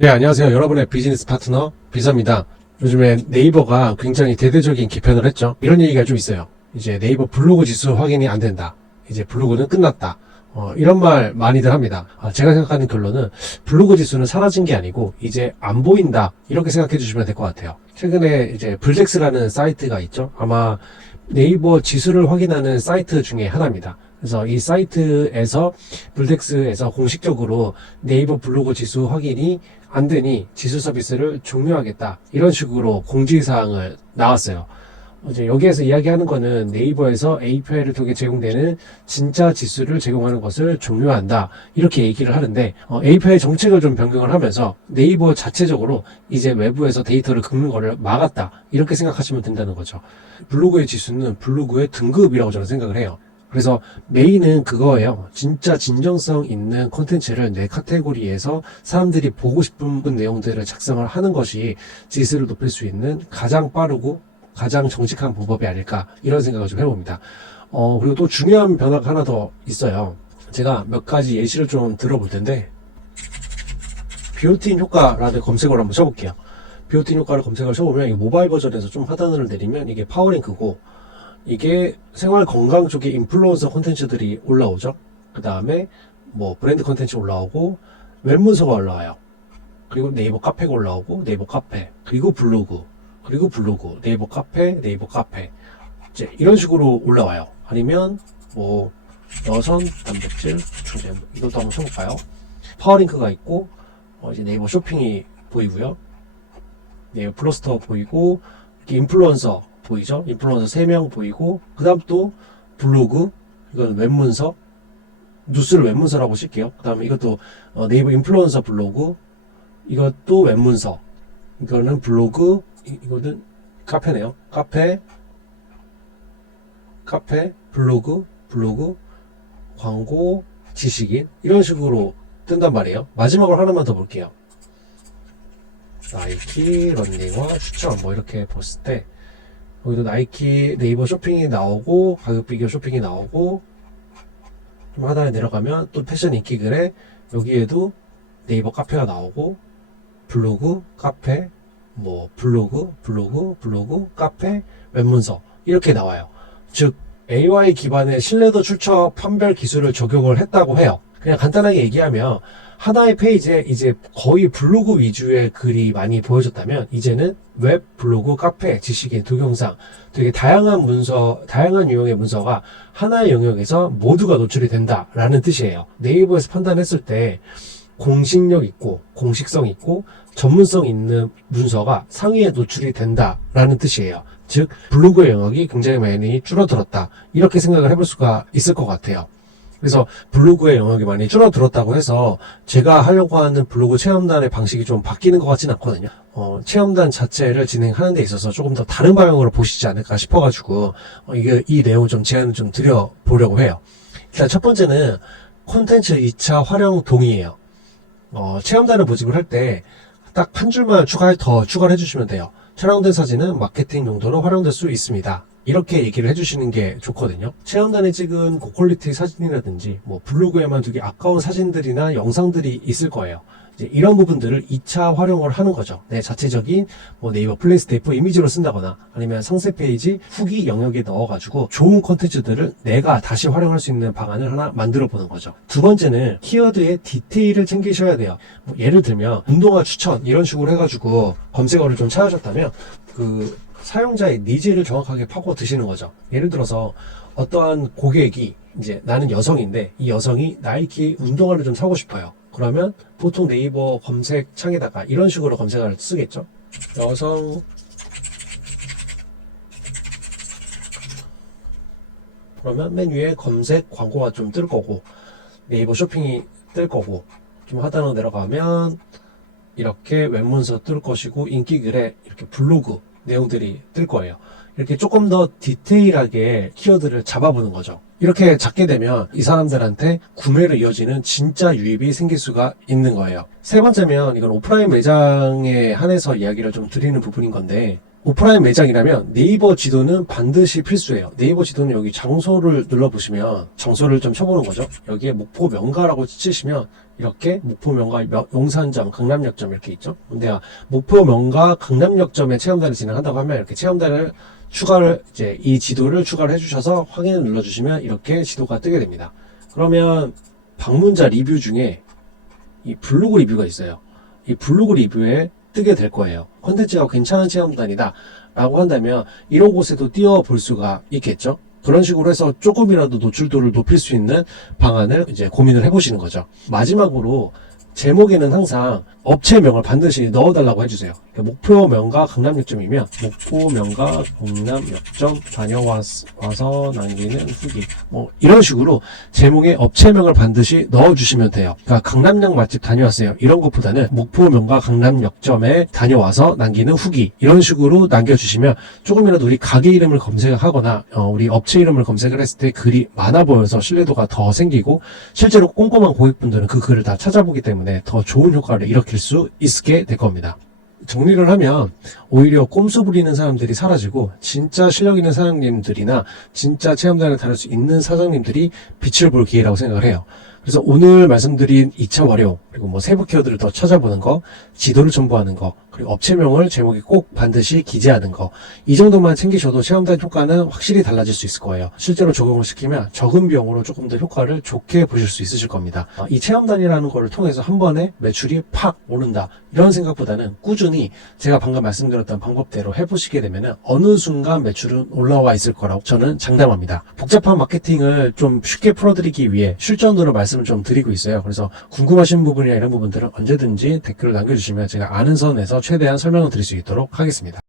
네, 안녕하세요. 여러분의 비즈니스 파트너 비서입니다. 요즘에 네이버가 굉장히 대대적인 개편을 했죠. 이런 얘기가 좀 있어요. 이제 네이버 블로그 지수 확인이 안 된다. 이제 블로그는 끝났다. 이런 말 많이들 합니다. 제가 생각하는 결론은 블로그 지수는 사라진 게 아니고 이제 안 보인다. 이렇게 생각해 주시면 될 것 같아요. 최근에 이제 블덱스라는 사이트가 있죠. 아마 네이버 지수를 확인하는 사이트 중에 하나입니다. 그래서 이 사이트에서 블덱스에서 공식적으로 네이버 블로그 지수 확인이 안 되니 지수 서비스를 종료하겠다. 이런 식으로 공지사항을 나왔어요. 이제 여기에서 이야기하는 거는 네이버에서 API를 통해 제공되는 진짜 지수를 제공하는 것을 종료한다. 이렇게 얘기를 하는데 API 정책을 좀 변경을 하면서 네이버 자체적으로 이제 외부에서 데이터를 긁는 거를 막았다. 이렇게 생각하시면 된다는 거죠. 블로그의 지수는 블로그의 등급이라고 저는 생각을 해요. 그래서 메인은 그거예요. 진짜 진정성 있는 콘텐츠를 내 카테고리에서 사람들이 보고 싶은 내용들을 작성을 하는 것이 지수를 높일 수 있는 가장 빠르고 가장 정직한 방법이 아닐까 이런 생각을 좀 해봅니다. 그리고 또 중요한 변화가 하나 더 있어요. 제가 몇 가지 예시를 좀 들어볼 텐데 비오틴 효과라는 검색어를 한번 쳐볼게요. 비오틴 효과를 검색을 쳐보면 모바일 버전에서 좀 하단을 내리면 이게 파워링크고 이게 생활 건강 쪽에 인플루언서 콘텐츠들이 올라오죠. 그 다음에 뭐 브랜드 콘텐츠 올라오고 웹 문서가 올라와요. 그리고 네이버 카페가 올라오고 네이버 카페 그리고 블로그 그리고 블로그 네이버 카페 이제 이런 식으로 올라와요. 아니면 뭐 여성 단백질 충전 이것도 한번 쳐볼까요? 파워링크가 있고 이제 네이버 쇼핑이 보이고요. 네이버 플러스터 보이고 이렇게 인플루언서 보이죠? 인플루언서 3명 보이고 그 다음 또 블로그 이건 웹문서 뉴스를 웹문서라고 칠게요. 그 다음에 이것도 네이버 인플루언서 블로그 이것도 웹문서 이거는 블로그 이거는 카페네요. 카페 블로그 광고 지식인 이런 식으로 뜬단 말이에요. 마지막으로 하나만 더 볼게요. 나이키 런닝화 추천 뭐 이렇게 봤을 때 여기도 나이키 네이버 쇼핑이 나오고 가격 비교 쇼핑이 나오고 좀 하단에 내려가면 또 패션 인기 글에 여기에도 네이버 카페가 나오고 블로그 카페 뭐 블로그 카페 웹문서 이렇게 나와요. 즉 AI 기반의 신뢰도 출처 판별 기술을 적용을 했다고 해요. 그냥 간단하게 얘기하면 하나의 페이지에 이제 거의 블로그 위주의 글이 많이 보여졌다면 이제는 웹, 블로그, 카페, 지식인, 동영상 되게 다양한 문서, 다양한 유형의 문서가 하나의 영역에서 모두가 노출이 된다라는 뜻이에요. 네이버에서 판단했을 때 공식력 있고 공식성 있고 전문성 있는 문서가 상위에 노출이 된다라는 뜻이에요. 즉 블로그의 영역이 굉장히 많이 줄어들었다 이렇게 생각을 해볼 수가 있을 것 같아요. 그래서 블로그의 영역이 많이 줄어들었다고 해서 제가 하려고 하는 블로그 체험단의 방식이 좀 바뀌는 것 같지는 않거든요. 체험단 자체를 진행하는 데 있어서 조금 더 다른 방향으로 보시지 않을까 싶어가지고 이 내용을 좀 제안을 좀 드려보려고 해요. 일단 첫 번째는 콘텐츠 2차 활용 동의예요. 체험단을 모집을 할 때 딱 한 줄만 더 추가를 해주시면 돼요. 촬영된 사진은 마케팅 용도로 활용될 수 있습니다. 이렇게 얘기를 해주시는 게 좋거든요. 체험단에 찍은 고퀄리티 사진이라든지 뭐 블로그에만 두기 아까운 사진들이나 영상들이 있을 거예요. 이제 이런 부분들을 2차 활용을 하는 거죠. 내 자체적인 뭐 네이버 플레이스테이프 이미지로 쓴다거나 아니면 상세 페이지 후기 영역에 넣어가지고 좋은 콘텐츠들을 내가 다시 활용할 수 있는 방안을 하나 만들어 보는 거죠. 두 번째는 키워드의 디테일을 챙기셔야 돼요. 뭐 예를 들면 운동화 추천 이런 식으로 해가지고 검색어를 좀 찾으셨다면 그 사용자의 니즈를 정확하게 파고 드시는 거죠. 예를 들어서 어떠한 고객이 이제 나는 여성인데 이 여성이 나이키 운동화를 좀 사고 싶어요. 그러면 보통 네이버 검색창에다가 이런 식으로 검색어를 쓰겠죠. 여성 그러면 맨 위에 검색 광고가 좀 뜰 거고 네이버 쇼핑이 뜰 거고 좀 하단으로 내려가면 이렇게 웹문서 뜰 것이고 인기글에 이렇게 블로그 내용들이 뜰 거예요. 이렇게 조금 더 디테일하게 키워드를 잡아보는 거죠. 이렇게 잡게 되면 이 사람들한테 구매로 이어지는 진짜 유입이 생길 수가 있는 거예요. 세 번째면 이건 오프라인 매장에 한해서 이야기를 좀 드리는 부분인 건데 오프라인 매장이라면 네이버 지도는 반드시 필수예요. 네이버 지도는 여기 장소를 눌러보시면 장소를 좀 쳐보는 거죠. 여기에 목포 명가라고 치시면 이렇게 목포 명가 용산점, 강남역점 이렇게 있죠. 근데 목포 명가 강남역점에 체험단을 진행한다고 하면 이렇게 체험단을 추가를 이제 이 지도를 추가를 해주셔서 확인을 눌러주시면 이렇게 지도가 뜨게 됩니다. 그러면 방문자 리뷰 중에 이 블로그 리뷰가 있어요. 이 블로그 리뷰에 뜨게 될 거예요. 콘텐츠가 괜찮은 체험단이다 라고 한다면 이런 곳에도 띄워볼 수가 있겠죠. 그런 식으로 해서 조금이라도 노출도를 높일 수 있는 방안을 이제 고민을 해보시는 거죠. 마지막으로 제목에는 항상 업체명을 반드시 넣어달라고 해주세요. 목표 명가 강남역점이면 목포 명가 강남역점 다녀와서 남기는 후기 뭐 이런 식으로 제목에 업체명을 반드시 넣어주시면 돼요. 그러니까 강남역 맛집 다녀왔어요 이런 것보다는 목포 명가 강남역점에 다녀와서 남기는 후기 이런 식으로 남겨주시면 조금이라도 우리 가게 이름을 검색하거나 우리 업체 이름을 검색을 했을 때 글이 많아 보여서 신뢰도가 더 생기고 실제로 꼼꼼한 고객분들은 그 글을 다 찾아보기 때문에 더 좋은 효과를 일으킬 수 있게 될 겁니다. 정리를 하면 오히려 꼼수 부리는 사람들이 사라지고 진짜 실력 있는 사장님들이나 진짜 체험단을 다룰 수 있는 사장님들이 빛을 볼 기회라고 생각을 해요. 그래서 오늘 말씀드린 2차 활용 그리고 뭐 세부 키워드를 더 찾아보는 거, 지도를 첨부하는 거, 그리고 업체명을 제목에 꼭 반드시 기재하는 거 이 정도만 챙기셔도 체험단 효과는 확실히 달라질 수 있을 거예요. 실제로 적용을 시키면 적은 비용으로 조금 더 효과를 좋게 보실 수 있으실 겁니다. 이 체험단이라는 거를 통해서 한 번에 매출이 팍 오른다 이런 생각보다는 꾸준히 제가 방금 말씀드렸던 방법대로 해보시게 되면 어느 순간 매출은 올라와 있을 거라고 저는 장담합니다. 복잡한 마케팅을 좀 쉽게 풀어드리기 위해 실전으로 말씀을 좀 드리고 있어요. 그래서 궁금하신 부분이나 이런 부분들은 언제든지 댓글을 남겨주시면 제가 아는 선에서 최대한 설명을 드릴 수 있도록 하겠습니다.